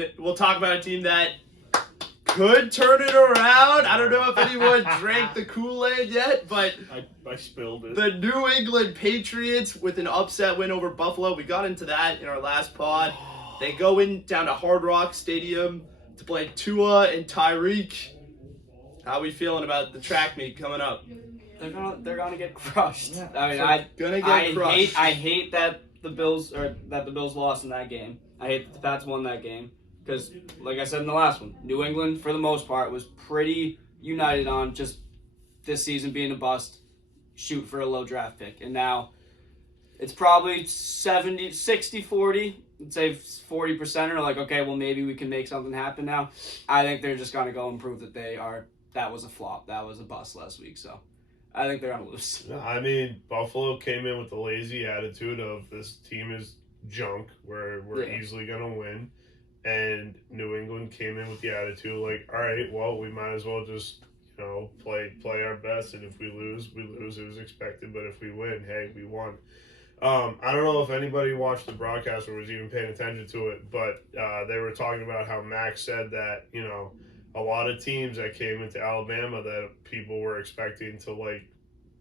mean, we'll talk about a team that could turn it around. I don't know if anyone drank the Kool-Aid yet, but I spilled it. the New England Patriots with an upset win over Buffalo. We got into that in our last pod. They go in down to Hard Rock Stadium to play Tua and Tyreek. How are we feeling about the track meet coming up? They're gonna get crushed. Yeah. I mean, Crushed. I hate that the Bills lost in that game. I hate that the Pats won that game because, like I said in the last one, New England for the most part was pretty united on just this season being a bust, shoot for a low draft pick, and now it's probably 60-40. I'd say 40% are like, okay, well maybe we can make something happen now. I think they're just gonna go and prove that that was a flop, that was a bust last week. So I think they're gonna lose. I mean, Buffalo came in with the lazy attitude of this team is junk. We're easily gonna win, and New England came in with the attitude like, all right, well we might as well just play our best, and if we lose, we lose. It was expected, but if we win, hey, we won. I don't know if anybody watched the broadcast or was even paying attention to it, but they were talking about how Max said that, a lot of teams that came into Alabama that people were expecting to,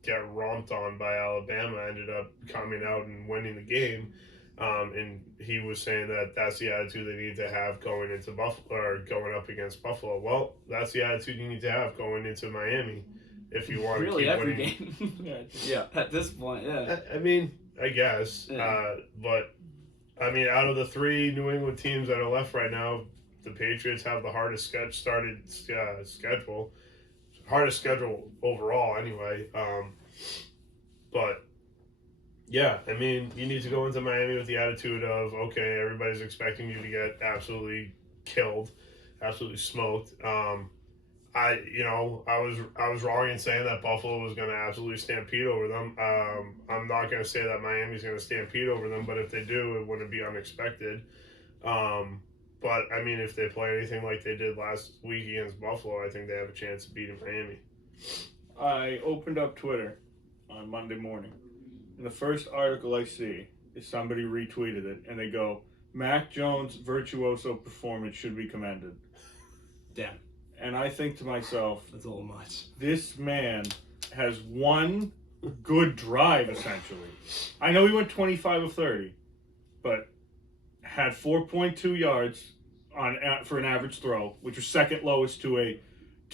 get romped on by Alabama ended up coming out and winning the game. And he was saying that that's the attitude they need to have going into Buffalo or going up against Buffalo. Well, that's the attitude you need to have going into Miami if you want really to keep every winning. game. Yeah. At this point, yeah. I mean, I guess. Yeah. But, I mean, out of the three New England teams that are left right now, the Patriots have the hardest schedule. Hardest schedule overall, anyway. But, yeah, I mean, you need to go into Miami with the attitude of, okay, everybody's expecting you to get absolutely killed, absolutely smoked. I was wrong in saying that Buffalo was going to absolutely stampede over them. I'm not going to say that Miami's going to stampede over them, but if they do, it wouldn't be unexpected. But, I mean, if they play anything like they did last week against Buffalo, I think they have a chance of beating Miami. I opened up Twitter on Monday morning, and the first article I see is somebody retweeted it, and they go, Mac Jones' virtuoso performance should be commended. Damn. And I think to myself, That's a little much. this man has one good drive, essentially. I know he went 25 of 30, but had 4.2 yards for an average throw, which was second lowest to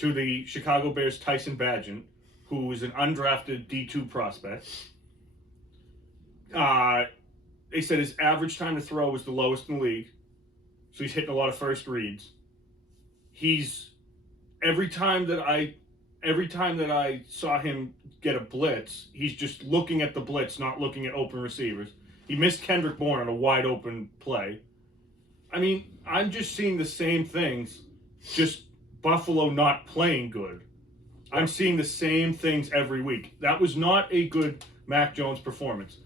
the Chicago Bears' Tyson Bagent, who is an undrafted D2 prospect. They said his average time to throw was the lowest in the league, so he's hitting a lot of first reads. Every time that I saw him get a blitz, he's just looking at the blitz, not looking at open receivers. He missed Kendrick Bourne on a wide open play. I mean, I'm just seeing the same things, just Buffalo not playing good. I'm seeing the same things every week. That was not a good Mac Jones performance.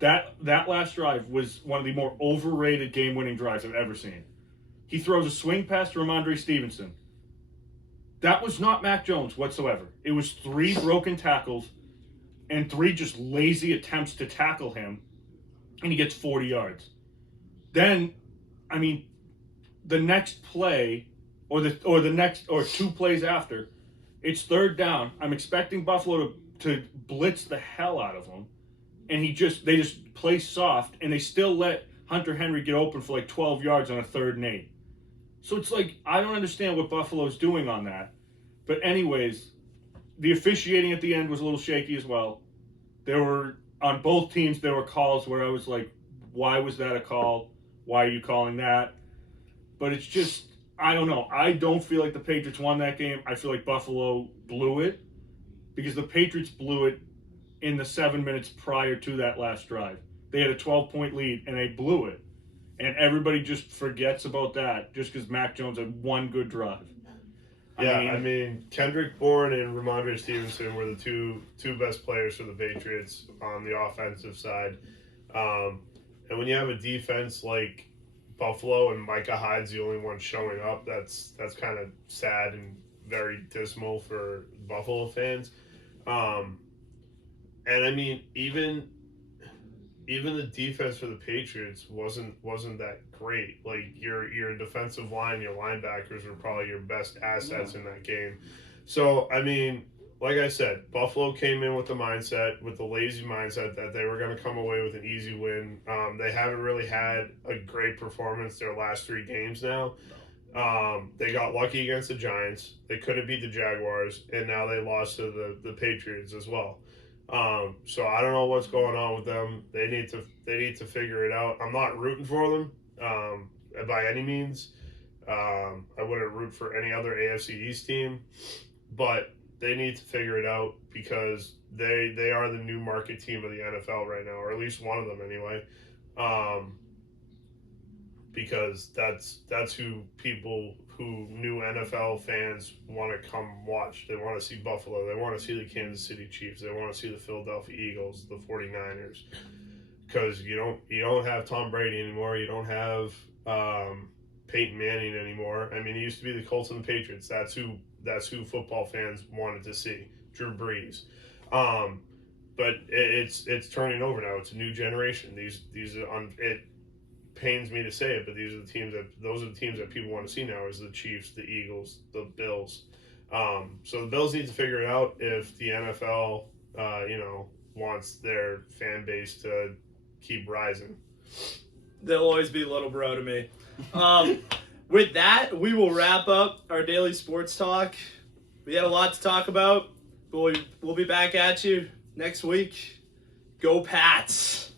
That last drive was one of the more overrated game-winning drives I've ever seen. He throws a swing pass to Ramondre Stevenson. That was not Mac Jones whatsoever. It was 3 broken tackles and 3 just lazy attempts to tackle him, and he gets 40 yards. Then, I mean, the next play, or 2 plays after, it's third down. I'm expecting Buffalo to blitz the hell out of him, and they just play soft, and they still let Hunter Henry get open for 12 yards on a 3rd and 8. So it's I don't understand what Buffalo's doing on that. But anyways, the officiating at the end was a little shaky as well. On both teams, there were calls where I was like, why was that a call? Why are you calling that? But it's just, I don't know. I don't feel like the Patriots won that game. I feel like Buffalo blew it because the Patriots blew it in the 7 minutes prior to that last drive. They had a 12-point lead, and they blew it. And everybody just forgets about that just because Mac Jones had one good drive. I mean, Kendrick Bourne and Ramondre Stevenson were the two best players for the Patriots on the offensive side. And when you have a defense like Buffalo and Micah Hyde's the only one showing up, that's kind of sad and very dismal for Buffalo fans. And I mean, even even the defense for the Patriots wasn't that great. Like your defensive line, your linebackers were probably your best assets in that game. So I mean, like I said, Buffalo came in with the lazy mindset that they were going to come away with an easy win. They haven't really had a great performance their last 3 games now. They got lucky against the Giants. They couldn't beat the Jaguars, and now they lost to the Patriots as well. So I don't know what's going on with them. They need to figure it out. I'm not rooting for them by any means. I wouldn't root for any other AFC East team, but they need to figure it out because they are the new market team of the NFL right now, or at least one of them anyway. Because that's who new NFL fans want to come watch. They want to see Buffalo. They want to see the Kansas City Chiefs. They want to see the Philadelphia Eagles, the 49ers. Because you don't have Tom Brady anymore. You don't have Peyton Manning anymore. I mean, it used to be the Colts and the Patriots. That's who football fans wanted to see. Drew Brees. But it's turning over now. It's a new generation. These are it pains me to say it, but those are the teams that people want to see now, is the Chiefs, the Eagles, the Bills. So the Bills need to figure it out if the NFL wants their fan base to keep rising. They'll always be little bro to me. With that, we will wrap up our daily sports talk. We had a lot to talk about. We'll be back at you next week. Go Pats!